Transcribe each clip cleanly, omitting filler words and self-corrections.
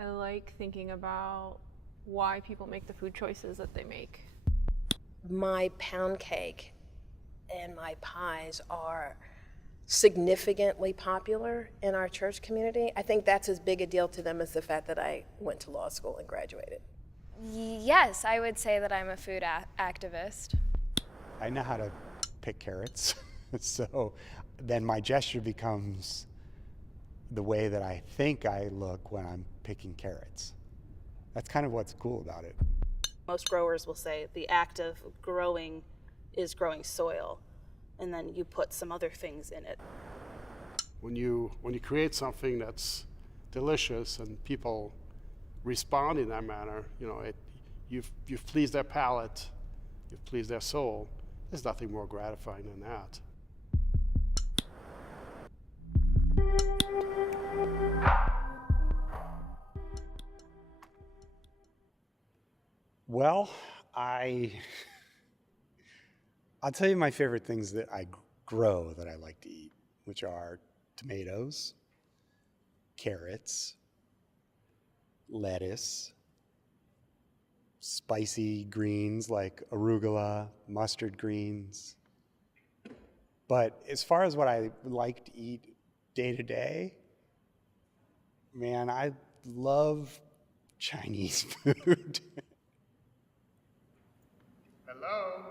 I like thinking about why people make the food choices that they make. My pound cake and my pies are significantly popular in our church community. I think that's as big a deal to them as the fact that I went to law school and graduated. Yes, I would say that I'm a food activist. I know how to pick carrots, so then my gesture becomes the way that I think I look when I'm picking carrots. That's kind of what's cool about it. Most growers will say the act of growing is growing soil, and then you put some other things in it. When you create something that's delicious and people respond in that manner, you've pleased their palate, you've pleased their soul. There's nothing more gratifying than that. Well, I'll tell you my favorite things that I grow that I like to eat, which are tomatoes, carrots, lettuce, spicy greens like arugula, mustard greens. But as far as what I like to eat day to day, man, I love Chinese food. Hello?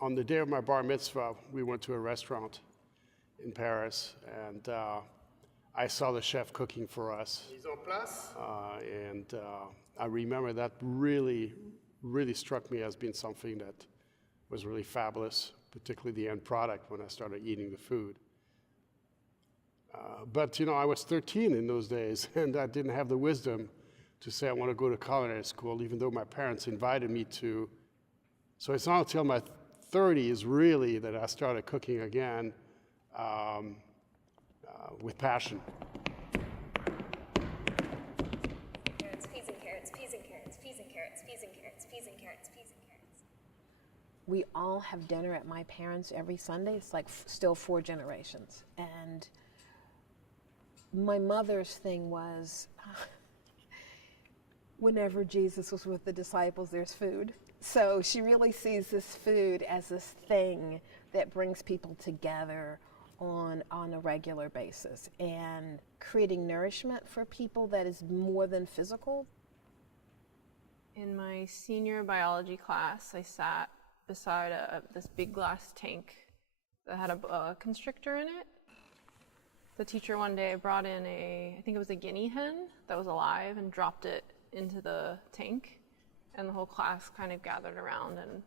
On the day of my bar mitzvah, we went to a restaurant in Paris, and I saw the chef cooking for us. Mise en place. And I remember that really struck me as being something that was really fabulous, particularly the end product when I started eating the food. But I was 13 in those days, and I didn't have the wisdom to say I want to go to culinary school, even though my parents invited me to. So it's not until my 30s really that I started cooking again with passion. Carrots, peas and carrots, peas and carrots, peas and carrots, peas and carrots, peas and carrots, peas and carrots. We all have dinner at my parents' every Sunday. It's like still 4 generations. And my mother's thing was, whenever Jesus was with the disciples, there's food. So she really sees this food as this thing that brings people together on a regular basis, and creating nourishment for people that is more than physical. In my senior biology class, I sat beside this big glass tank that had a boa constrictor in it. The teacher one day brought in I think it was a guinea hen that was alive, and dropped it into the tank. And the whole class kind of gathered around and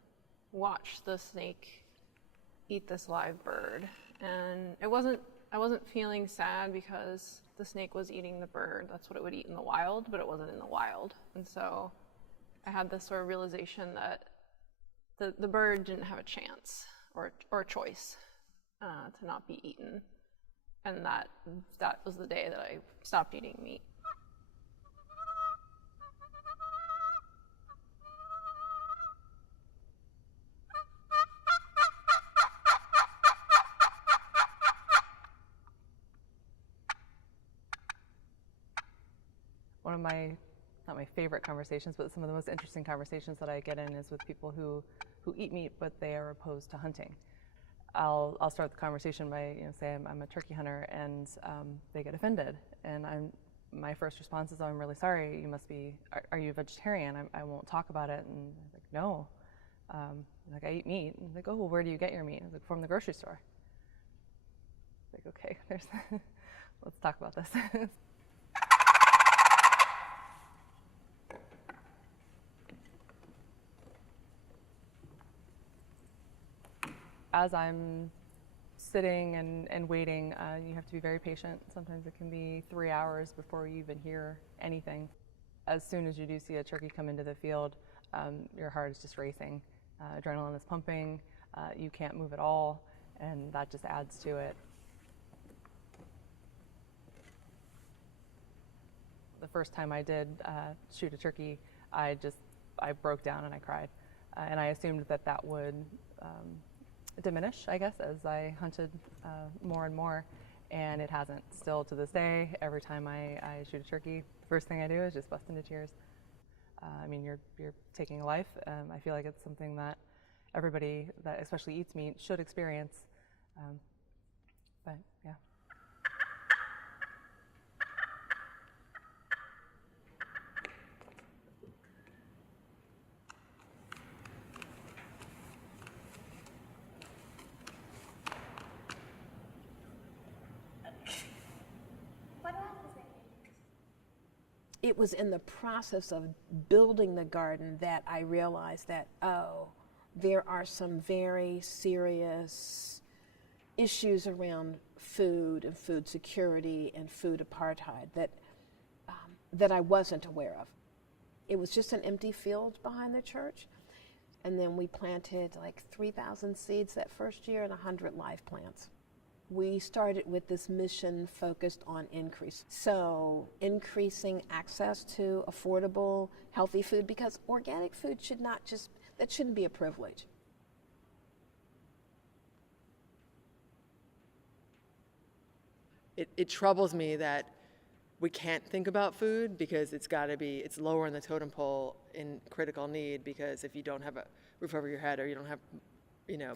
watched the snake eat this live bird. And I wasn't feeling sad because the snake was eating the bird. That's what it would eat in the wild, but it wasn't in the wild. And so I had this sort of realization that the bird didn't have a chance or a choice to not be eaten. And that was the day that I stopped eating meat. One of my, not my favorite conversations, but some of the most interesting conversations that I get in is with people who eat meat, but they are opposed to hunting. I'll start the conversation by say I'm a turkey hunter, and they get offended. And my first response is, oh, I'm really sorry. You must be. Are you a vegetarian? I won't talk about it. And I'm like, no. Like, I eat meat. And they go, oh, well, where do you get your meat? I was like, from the grocery store. Like, okay, let's talk about this. As I'm sitting and waiting, you have to be very patient. Sometimes it can be 3 hours before you even hear anything. As soon as you do see a turkey come into the field, your heart is just racing. Adrenaline is pumping, you can't move at all, and that just adds to it. The first time I did shoot a turkey, I broke down and I cried. And I assumed that would diminish, I guess, as I hunted more and more, and it hasn't. Still to this day, every time I shoot a turkey, the first thing I do is just bust into tears. I mean, you're taking a life. I feel like it's something that everybody that especially eats meat should experience. But yeah. What else is it? It was in the process of building the garden that I realized that, oh, there are some very serious issues around food and food security and food apartheid that I wasn't aware of. It was just an empty field behind the church, and then we planted like 3,000 seeds that first year and 100 live plants. We started with this mission focused on increase. So increasing access to affordable, healthy food, because organic food that shouldn't be a privilege. It troubles me that we can't think about food because it's lower in the totem pole in critical need, because if you don't have a roof over your head or you don't have,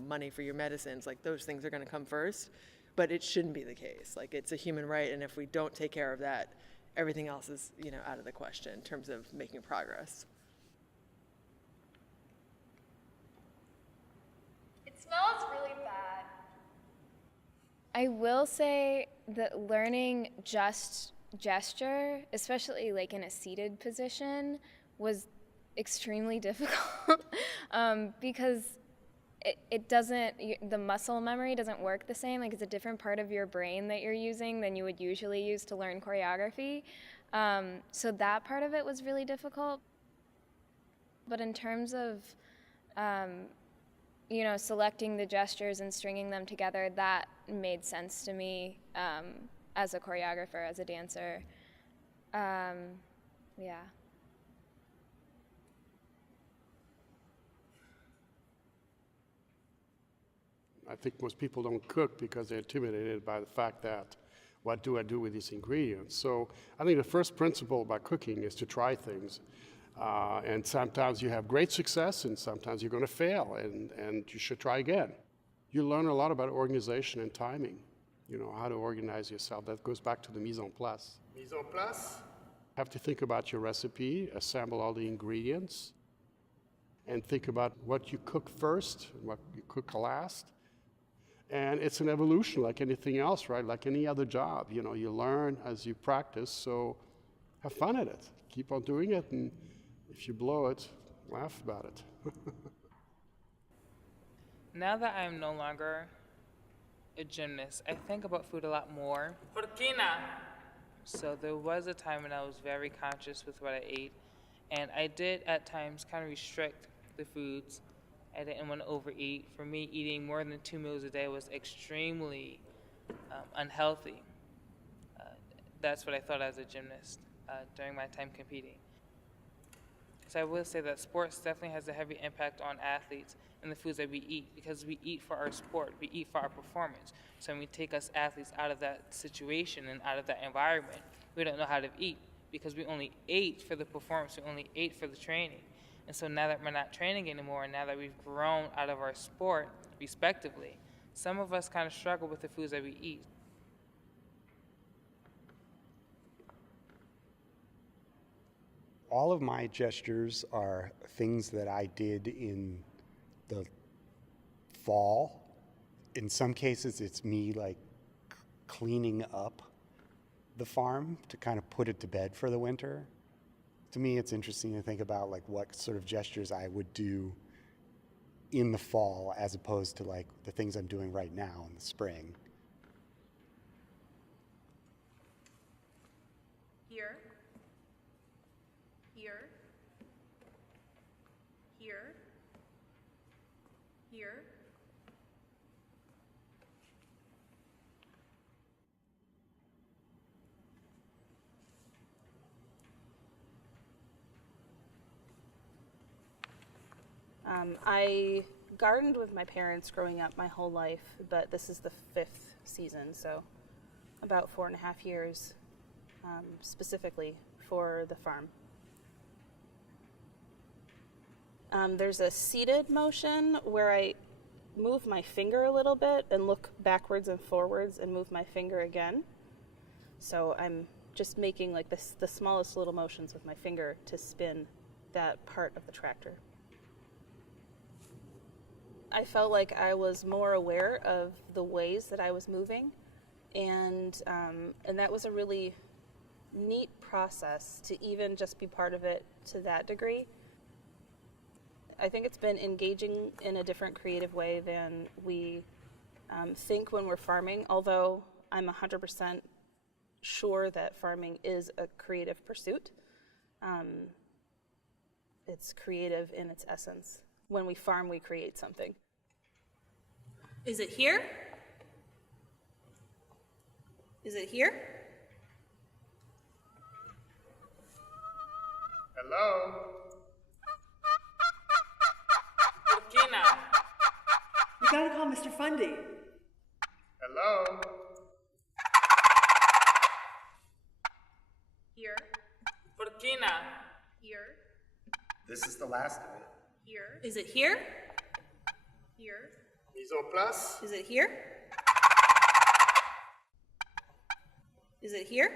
money for your medicines, like those things are going to come first. But it shouldn't be the case. Like, it's a human right, and if we don't take care of that, everything else is, out of the question in terms of making progress. It smells really bad. I will say that learning just gesture, especially like in a seated position, was extremely difficult because it doesn't, the muscle memory doesn't work the same. Like, it's a different part of your brain that you're using than you would usually use to learn choreography. So that part of it was really difficult. But in terms of, selecting the gestures and stringing them together, that made sense to me as a choreographer, as a dancer. Yeah. I think most people don't cook because they're intimidated by the fact that, what do I do with these ingredients? So I think the first principle about cooking is to try things. And sometimes you have great success, and sometimes you're going to fail, and you should try again. You learn a lot about organization and timing, how to organize yourself. That goes back to the mise en place. Mise en place? You have to think about your recipe, assemble all the ingredients, and think about what you cook first and what you cook last. And it's an evolution like anything else, right? Like any other job, you learn as you practice, so have fun at it. Keep on doing it, and if you blow it, laugh about it. Now that I'm no longer a gymnast, I think about food a lot more. So there was a time when I was very conscious with what I ate, and I did at times kind of restrict the foods. I didn't want to overeat. For me, eating more than 2 meals a day was extremely unhealthy. That's what I thought as a gymnast during my time competing. So I will say that sports definitely has a heavy impact on athletes and the foods that we eat, because we eat for our sport, we eat for our performance. So when we take us athletes out of that situation and out of that environment, we don't know how to eat, because we only ate for the performance, we only ate for the training. And so now that we're not training anymore, and now that we've grown out of our sport, respectively, some of us kind of struggle with the foods that we eat. All of my gestures are things that I did in the fall. In some cases, it's me like cleaning up the farm to kind of put it to bed for the winter. To me, it's interesting to think about like what sort of gestures I would do in the fall as opposed to like the things I'm doing right now in the spring. Here, here, here, here. I gardened with my parents growing up my whole life, but this is the 5th season, so about 4.5 years specifically for the farm. There's a seated motion where I move my finger a little bit and look backwards and forwards and move my finger again. So I'm just making like the smallest little motions with my finger to spin that part of the tractor. I felt like I was more aware of the ways that I was moving, and that was a really neat process to even just be part of it to that degree. I think it's been engaging in a different creative way than we think when we're farming, although I'm 100% sure that farming is a creative pursuit. It's creative in its essence. When we farm, we create something. Is it here? Is it here? Hello? Burkina. You gotta call Mr. Fundy. Hello? Here, Burkina. here, This is the last of it. here, Is it here? here, Mise en place? Is it here? Is it here?